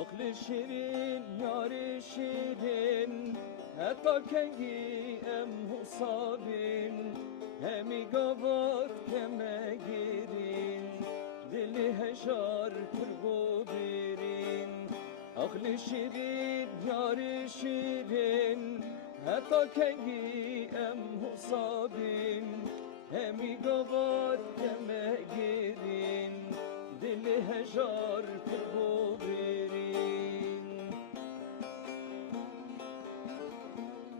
Aklı şirin, yari şirin, hatta kengi em husabin, hemi gavat keme girin, dili heşar kırbu birin. Aklı şirin, yari şirin, hatta kengi em husabin, hemi gavat keme girin, dili heşar kırbu